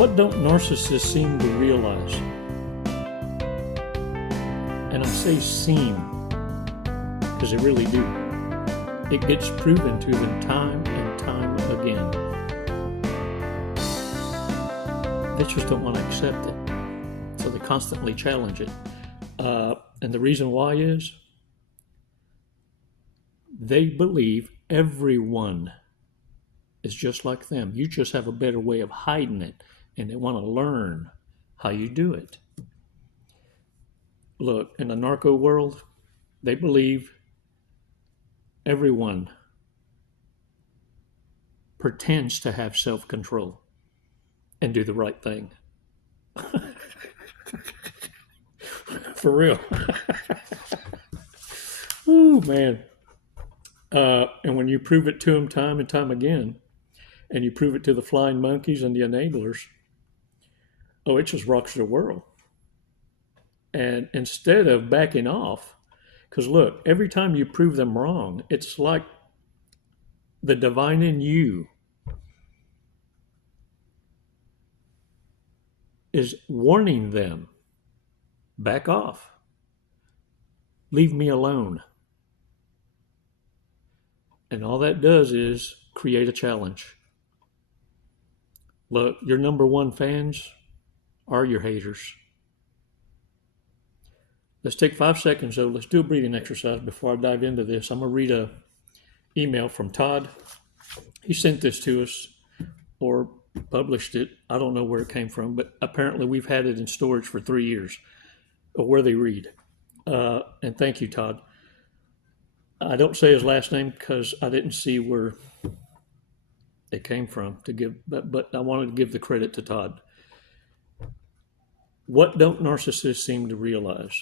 What don't narcissists seem to realize? And I say seem, because they really do. It gets proven to them time and time again. They just don't want to accept it. So they constantly challenge it. And the reason why is they believe everyone is just like them. You just have a better way of hiding it, and they want to learn how you do it. Look, in the narco world, they believe everyone pretends to have self-control and do the right thing. For real. Ooh, man. And when you prove it to them time and time again, and you prove it to the flying monkeys and the enablers, oh, it just rocks their world. And instead of backing off, because look, every time you prove them wrong, it's like the divine in you is warning them, back off, leave me alone. And all that does is create a challenge. Look, your number one fans are your haters. Let's take 5 seconds, though. Let's do a breathing exercise before I dive into this. I'm going to read an email from Todd. He sent this to us or published it. I don't know where it came from, but apparently we've had it in storage for 3 years, or where they read. And thank you, Todd. I don't say his last name because I didn't see where it came from to give, but I wanted to give the credit to Todd. What don't narcissists seem to realize?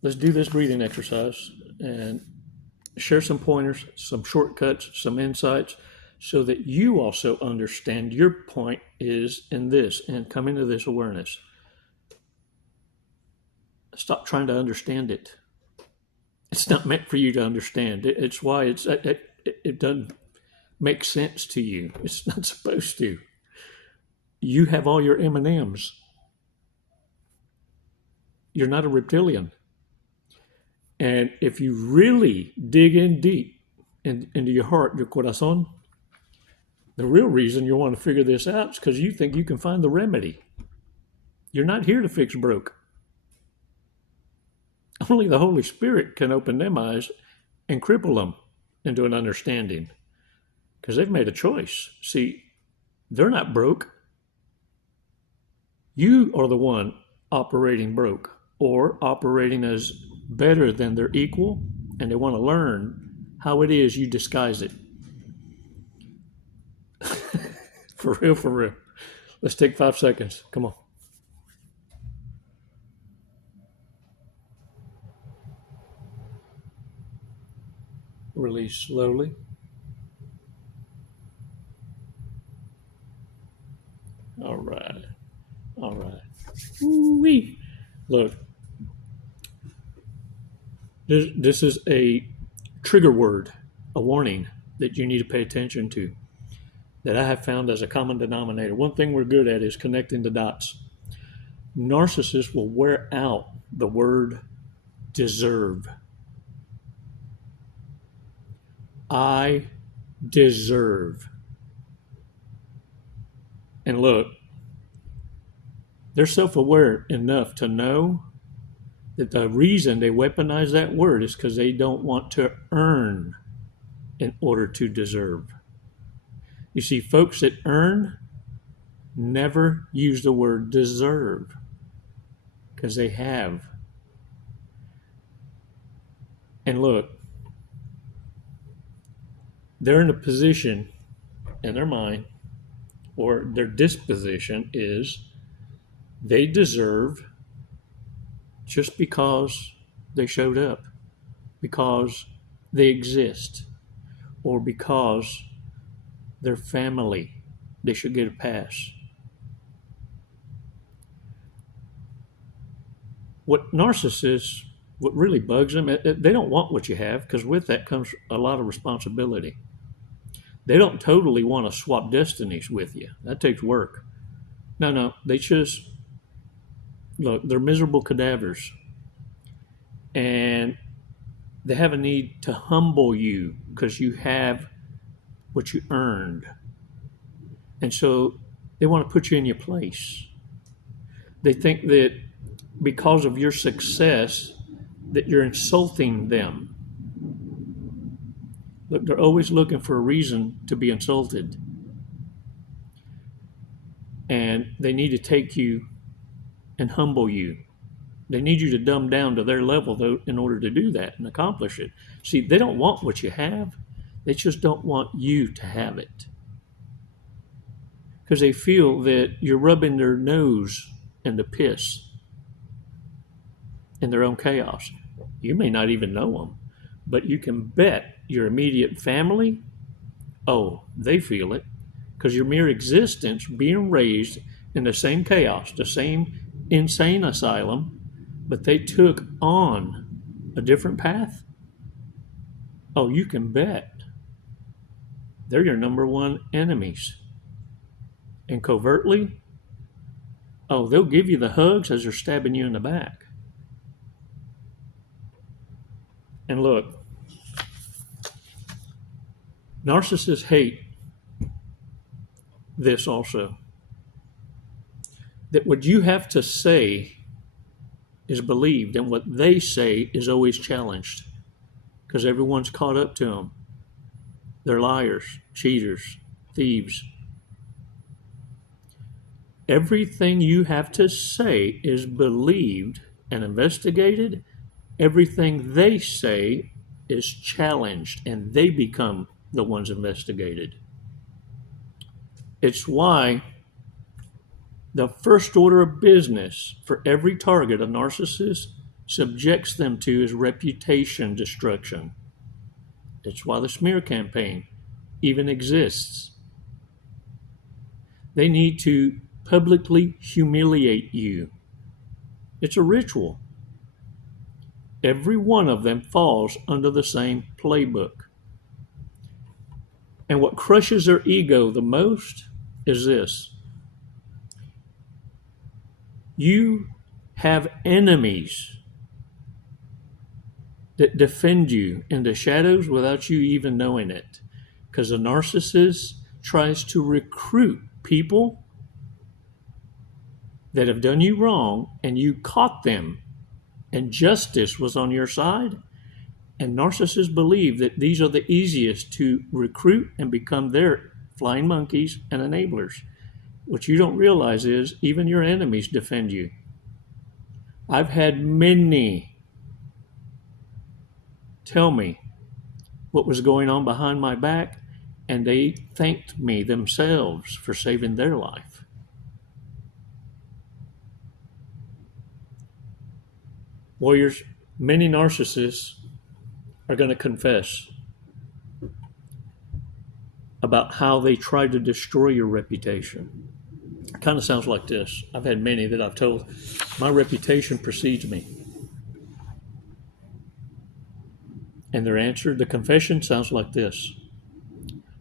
Let's do this breathing exercise and share some pointers, some shortcuts, some insights, so that you also understand your point is in this and come into this awareness. Stop trying to understand it. It's not meant for you to understand. It's why it doesn't make sense to you. It's not supposed to. You have all your M&Ms. You're not a reptilian. And if you really dig in deep into your heart, your corazón, the real reason you want to figure this out is because you think you can find the remedy. You're not here to fix broke. Only the Holy Spirit can open them eyes and cripple them into an understanding, because they've made a choice. See, they're not broke. You are the one operating broke or operating as better than their equal, and they want to learn how it is you disguise it. For real, for real. Let's take 5 seconds. Come on. Release slowly. All right. All right. Woo-wee. Look, this is a trigger word, a warning that you need to pay attention to, that I have found as a common denominator. One thing we're good at is connecting the dots. Narcissists will wear out the word deserve. I deserve. And look, they're self-aware enough to know that the reason they weaponize that word is because they don't want to earn in order to deserve. You see, folks that earn never use the word deserve because they have. And look, they're in a position in their mind, or their disposition is, they deserve just because they showed up, because they exist, or because they're family, they should get a pass. What really bugs them, they don't want what you have, because with that comes a lot of responsibility. They don't totally want to swap destinies with you. That takes work. No, they just look, they're miserable cadavers, and they have a need to humble you because you have what you earned. And so they want to put you in your place. They think that because of your success that you're insulting them. Look, they're always looking for a reason to be insulted. And they need to take you and humble you. They need you to dumb down to their level, though, in order to do that and accomplish it. See, they don't want what you have. They just don't want you to have it. Because they feel that you're rubbing their nose in the piss in their own chaos. You may not even know them, but you can bet your immediate family, oh, they feel it. Because your mere existence, being raised in the same chaos, the same insane asylum, but they took on a different path, oh, you can bet they're your number one enemies. And covertly, oh, they'll give you the hugs as they're stabbing you in the back. And look, narcissists hate this also. That what you have to say is believed, and what they say is always challenged because everyone's caught up to them. They're liars, cheaters, thieves. Everything you have to say is believed and investigated. Everything they say is challenged, and they become the ones investigated. It's why the first order of business for every target a narcissist subjects them to is reputation destruction. It's why the smear campaign even exists. They need to publicly humiliate you. It's a ritual. Every one of them falls under the same playbook. And what crushes their ego the most is this. You have enemies that defend you in the shadows without you even knowing it. Because a narcissist tries to recruit people that have done you wrong, and you caught them, and justice was on your side. And narcissists believe that these are the easiest to recruit and become their flying monkeys and enablers. What you don't realize is even your enemies defend you. I've had many tell me what was going on behind my back, and they thanked me themselves for saving their life. Warriors, many narcissists are going to confess about how they tried to destroy your reputation. It kind of sounds like this. I've had many that I've told, my reputation precedes me. And their answer, the confession, sounds like this.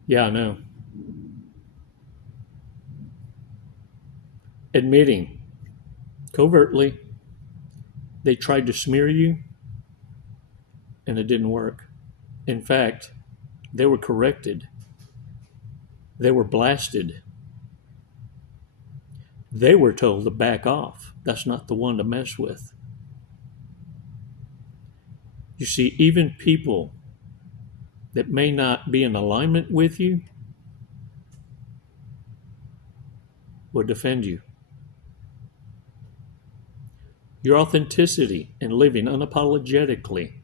Yeah, I know. Admitting, covertly, they tried to smear you, and it didn't work. In fact, they were corrected. They were blasted. They were told to back off. That's not the one to mess with. You see, even people that may not be in alignment with you will defend you. Your authenticity and living unapologetically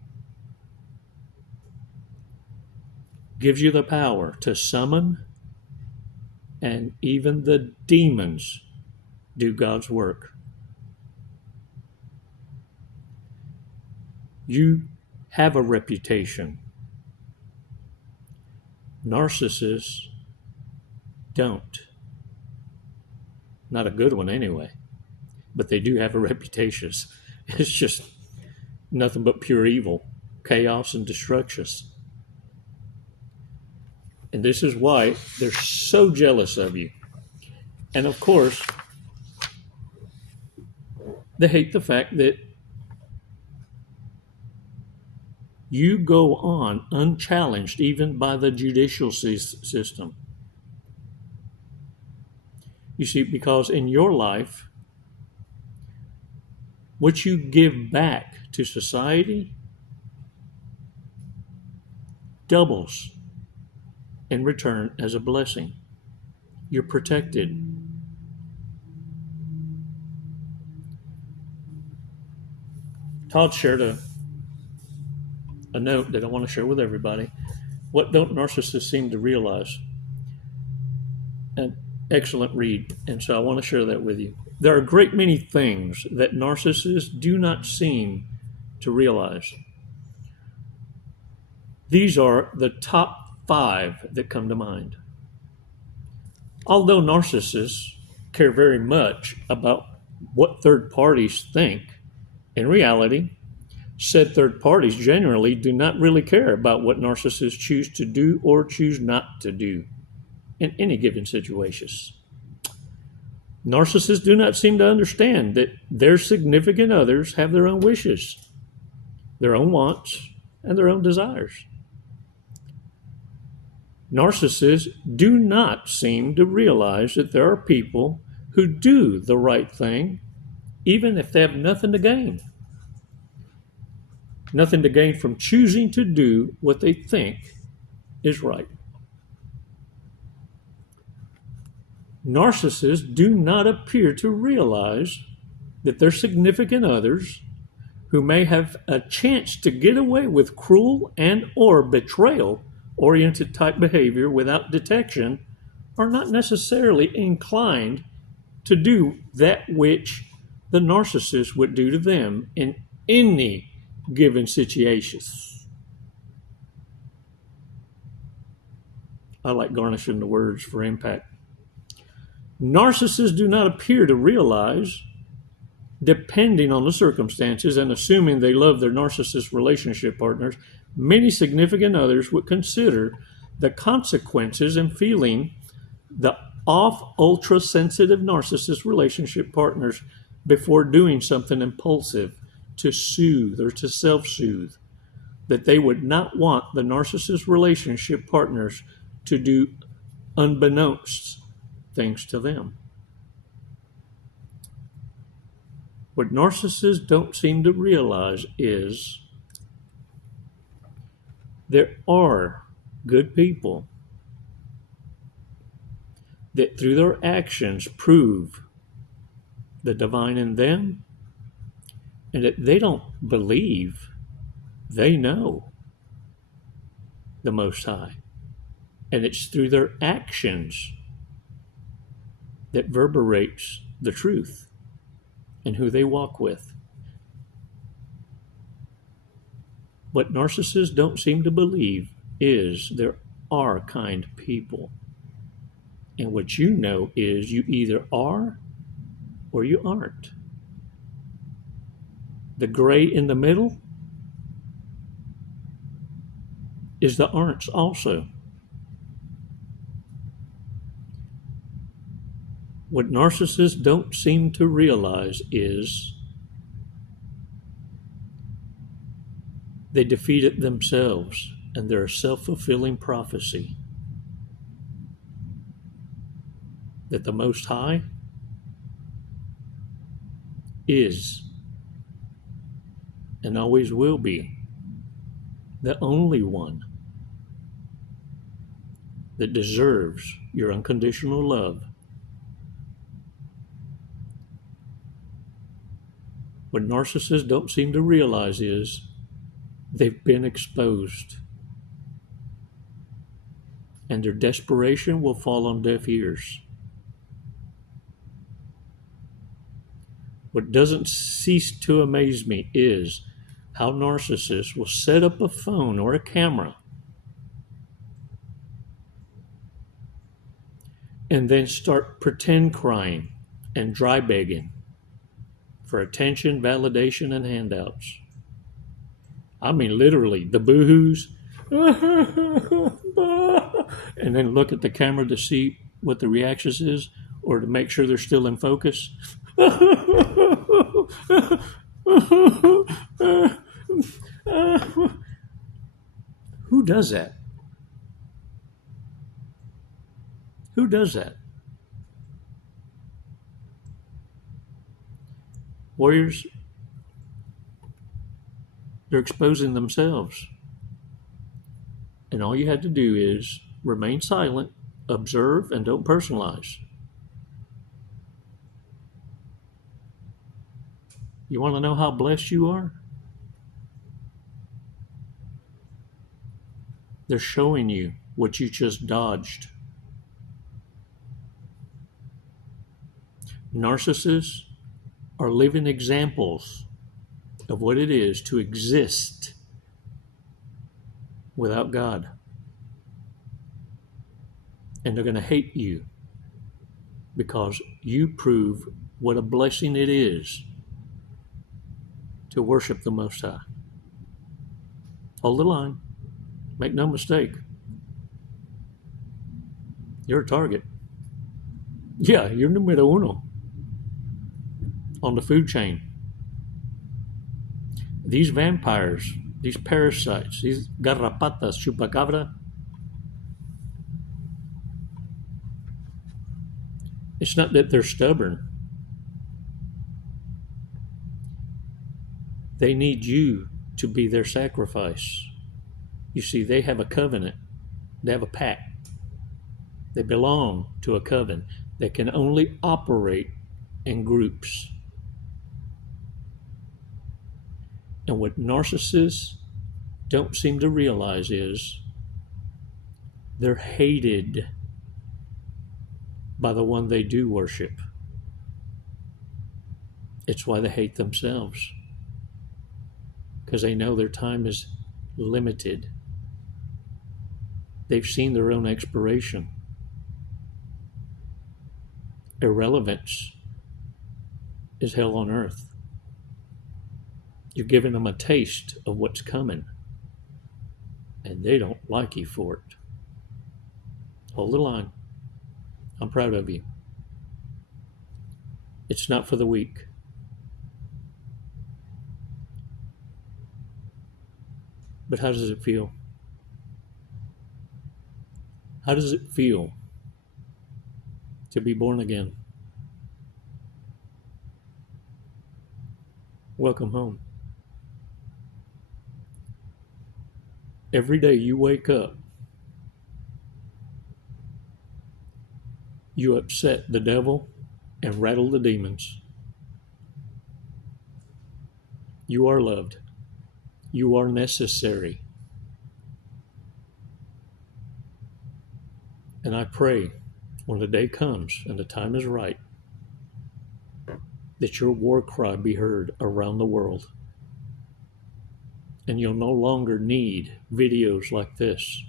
gives you the power to summon, and even the demons do God's work. You have a reputation. Narcissists don't. Not a good one anyway. But they do have a reputation. It's just nothing but pure evil, chaos, and destruction. And this is why they're so jealous of you. And of course, They hate the fact that you go on unchallenged, even by the judicial system. You see, because in your life, what you give back to society doubles in return as a blessing. You're protected. Todd shared a note that I want to share with everybody. What don't narcissists seem to realize? An excellent read, and so I want to share that with you. There are a great many things that narcissists do not seem to realize. These are the top 5 that come to mind. Although narcissists care very much about what third parties think, in reality, said third parties generally do not really care about what narcissists choose to do or choose not to do in any given situations. Narcissists do not seem to understand that their significant others have their own wishes, their own wants, and their own desires. Narcissists do not seem to realize that there are people who do the right thing, even if they have nothing to gain. Nothing to gain from choosing to do what they think is right. Narcissists do not appear to realize that their significant others, who may have a chance to get away with cruel and or betrayal-oriented type behavior without detection, are not necessarily inclined to do that which the narcissist would do to them in any given situations. I like garnishing the words for impact. Narcissists do not appear to realize, depending on the circumstances and assuming they love their narcissist relationship partners, many significant others would consider the consequences and feeling the off ultra-sensitive narcissist relationship partners before doing something impulsive to soothe or to self-soothe, that they would not want the narcissist relationship partners to do unbeknownst things to them. What narcissists don't seem to realize is there are good people that through their actions prove the divine in them, and that they don't believe, they know the Most High. And it's through their actions that reverberates the truth and who they walk with. What narcissists don't seem to believe is there are kind people. And what you know is you either are or you aren't. The gray in the middle is the aren'ts also. What narcissists don't seem to realize is they defeated themselves and they're a self-fulfilling prophecy that the Most High is and always will be the only one that deserves your unconditional love. What narcissists don't seem to realize is they've been exposed, and their desperation will fall on deaf ears. What doesn't cease to amaze me is how narcissists will set up a phone or a camera and then start pretend crying and dry begging for attention, validation, and handouts. I mean, literally, the boo-hoos. And then look at the camera to see what the reaction is or to make sure they're still in focus. Who does that? Who does that? Warriors, they're exposing themselves. And all you had to do is remain silent, observe, and don't personalize. You want to know how blessed you are? They're showing you what you just dodged. Narcissists are living examples of what it is to exist without God. And they're going to hate you because you prove what a blessing it is to worship the Most High. Hold the line. Make no mistake. You're a target. Yeah, you're numero uno on the food chain. These vampires, these parasites, these garrapatas, chupacabra, it's not that they're stubborn. They need you to be their sacrifice. You see, they have a covenant. They have a pact. They belong to a coven. They can only operate in groups. And what narcissists don't seem to realize is they're hated by the one they do worship. It's why they hate themselves, because they know their time is limited. They've seen their own expiration. Irrelevance is hell on earth. You're giving them a taste of what's coming, and they don't like you for it. Hold the line. I'm proud of you. It's not for the weak. But how does it feel? How does it feel to be born again? Welcome home. Every day you wake up, you upset the devil and rattle the demons. You are loved. You are necessary. And I pray when the day comes and the time is right, that your war cry be heard around the world. And you'll no longer need videos like this.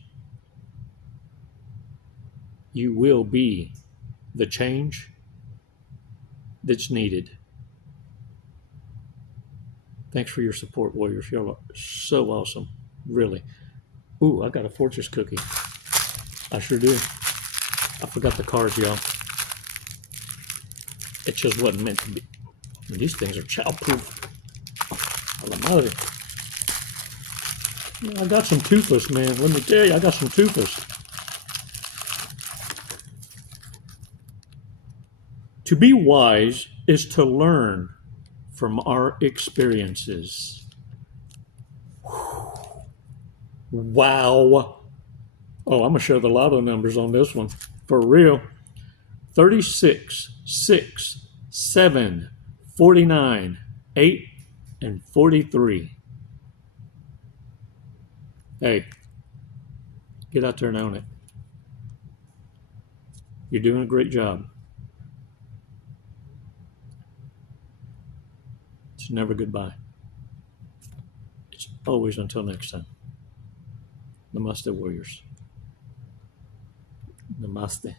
You will be the change that's needed. Thanks for your support, Warriors. You're so awesome. Really. Ooh, I got a Fortress cookie. I sure do. I forgot the cards, y'all. It just wasn't meant to be. These things are child-proof. A la madre. I got some toothless, man. Let me tell you, I got some toothless. To be wise is to learn from our experiences. Wow. Oh, I'm going to show the lotto numbers on this one. For real. 36, 6, 7, 49, 8, and 43. Hey, get out there and own it. You're doing a great job. It's never goodbye. It's always until next time. Namaste, Warriors. Namaste.